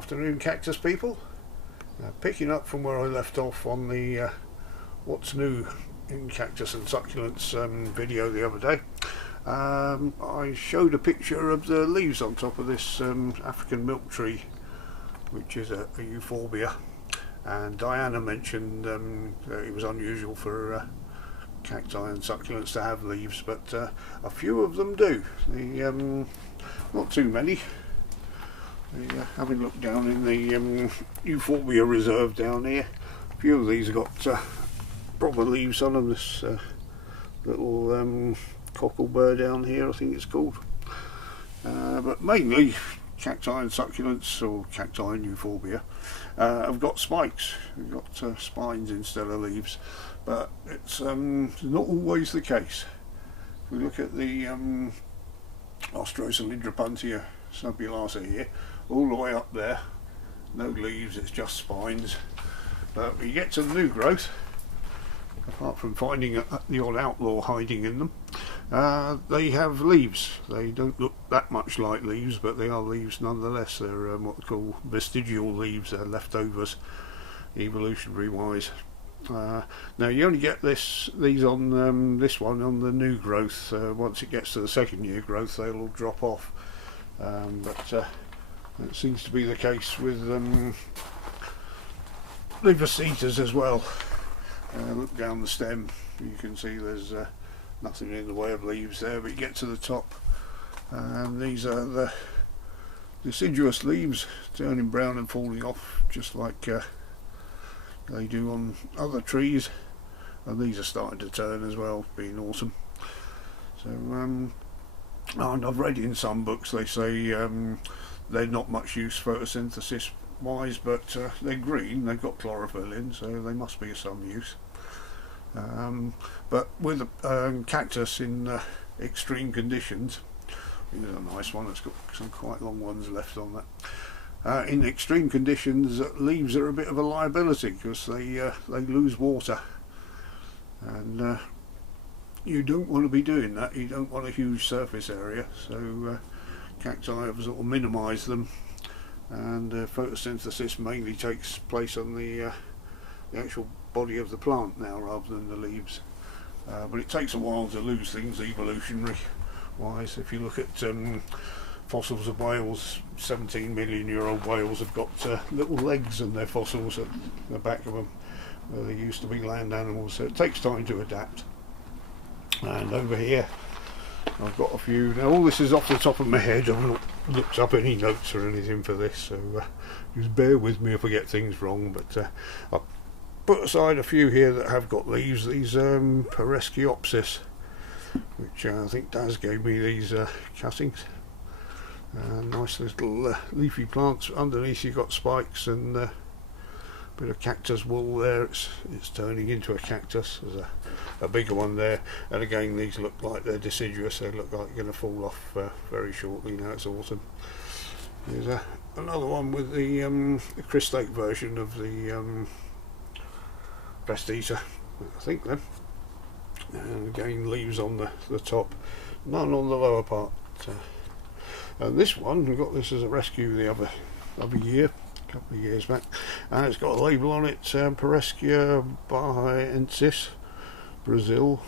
afternoon, cactus people. Picking up from where I left off on the what's new in cactus and succulents video the other day. I showed a picture of the leaves on top of this African milk tree, which is a euphorbia, and Diana mentioned that it was unusual for cacti and succulents to have leaves, but a few of them do. Not too many. Having looked down in the euphorbia reserve down here, a few of these have got proper leaves on them. This little cocklebur down here, I think it's called, but mainly cacti and succulents, or cacti and euphorbia, have got spikes. They've got spines instead of leaves, but it's not always the case. If we look at the Ostrocylindropuntia snubulata here, all the way up there, no leaves, it's just spines. But when you get to the new growth, apart from finding the odd outlaw hiding in them, they have leaves. They don't look that much like leaves, but they are leaves nonetheless. They're what we call vestigial leaves. They're leftovers, evolutionary wise. Now you only get these on this one on the new growth. Once it gets to the second year growth, they'll all drop off. But it seems to be the case with Levacetas as well. Look down the stem, you can see there's nothing in the way of leaves there, but you get to the top, and these are the deciduous leaves turning brown and falling off, just like they do on other trees, and these are starting to turn as well, being autumn. So and I've read in some books they say they're not much use photosynthesis wise, but they're green, they've got chlorophyll in, so they must be of some use. But with cactus in extreme conditions, here's a nice one that's got some quite long ones left on that. In extreme conditions, leaves are a bit of a liability because they lose water, and you don't want to be doing that. You don't want a huge surface area, so cacti have sort of minimised them, and photosynthesis mainly takes place on the actual body of the plant now rather than the leaves. But it takes a while to lose things evolutionary wise. If you look at fossils of whales, 17 million year old whales have got little legs in their fossils at the back of them, where they used to be land animals, so it takes time to adapt. And over here I've got a few. Now all this is off the top of my head. I've not looked up any notes or anything for this, so just bear with me if I get things wrong. But I've put aside a few here that have got leaves. These Peresciopsis, which I think Daz gave me these cuttings. Nice little leafy plants. Underneath you've got spikes and a bit of cactus wool there. It's turning into a cactus. There's a bigger one there, and again these look like they're deciduous. They look like they're going to fall off very shortly. Now it's autumn. There's another one with the cristate version of the Prestita, I think then, and again leaves on the top, none on the lower part. And this one, we got this as a rescue the other year, a couple of years back, and it's got a label on it, Perescia Bahiensis, Brazil,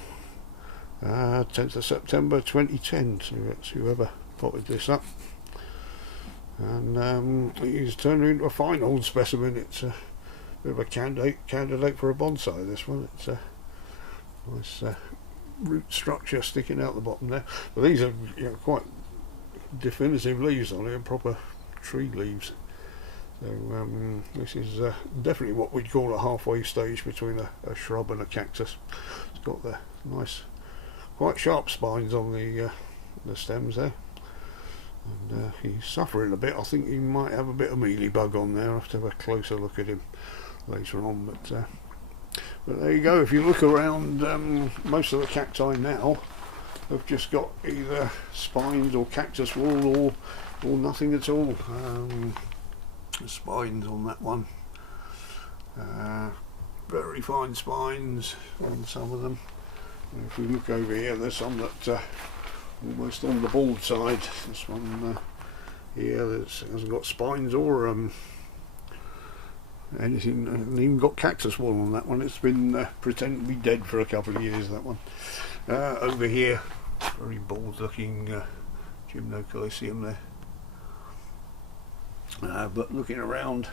10th of September 2010, so that's whoever potted this up. And he's turned into a fine old specimen. It's a bit of a candidate for a bonsai, this one. It's a nice root structure sticking out the bottom there. But these are quite definitive leaves on it, proper tree leaves. So this is definitely what we'd call a halfway stage between a shrub and a cactus. It's got the nice, quite sharp spines on the stems there, and he's suffering a bit. I think he might have a bit of mealybug on there. I'll have to have a closer look at him later on. But there you go. If you look around, most of the cacti now have just got either spines or cactus wool or nothing at all. Spines on that one, very fine spines on some of them. And if we look over here, there's some that almost on the bald side. This one here. It hasn't got spines or anything. I haven't even got cactus wall on that one. It's been pretending to be dead for a couple of years, that one. Over here, very bald looking Gymnocalycium there. But looking around,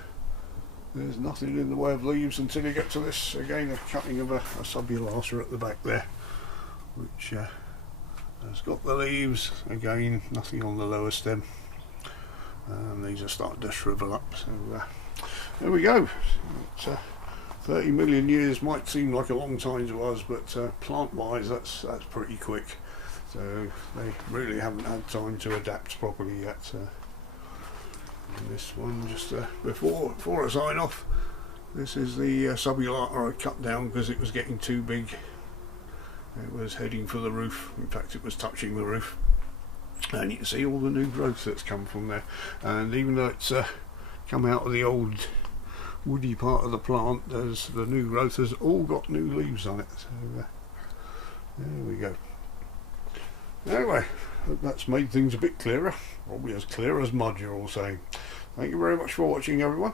there's nothing in the way of leaves until you get to this, again, a cutting of a subulata at the back there, which has got the leaves, again nothing on the lower stem, and these are starting to shrivel up. So there we go. It's, 30 million years might seem like a long time to us, but plant wise that's pretty quick, so they really haven't had time to adapt properly yet. And this one, just before I sign off, this is the subulata I cut down because it was getting too big. It was heading for the roof. In fact, it was touching the roof, and you can see all the new growth that's come from there. And even though it's come out of the old woody part of the plant, there's the new growth has all got new leaves on it. So there we go. Anyway, hope that's made things a bit clearer, probably as clear as mud, you're all saying. Thank you very much for watching, everyone.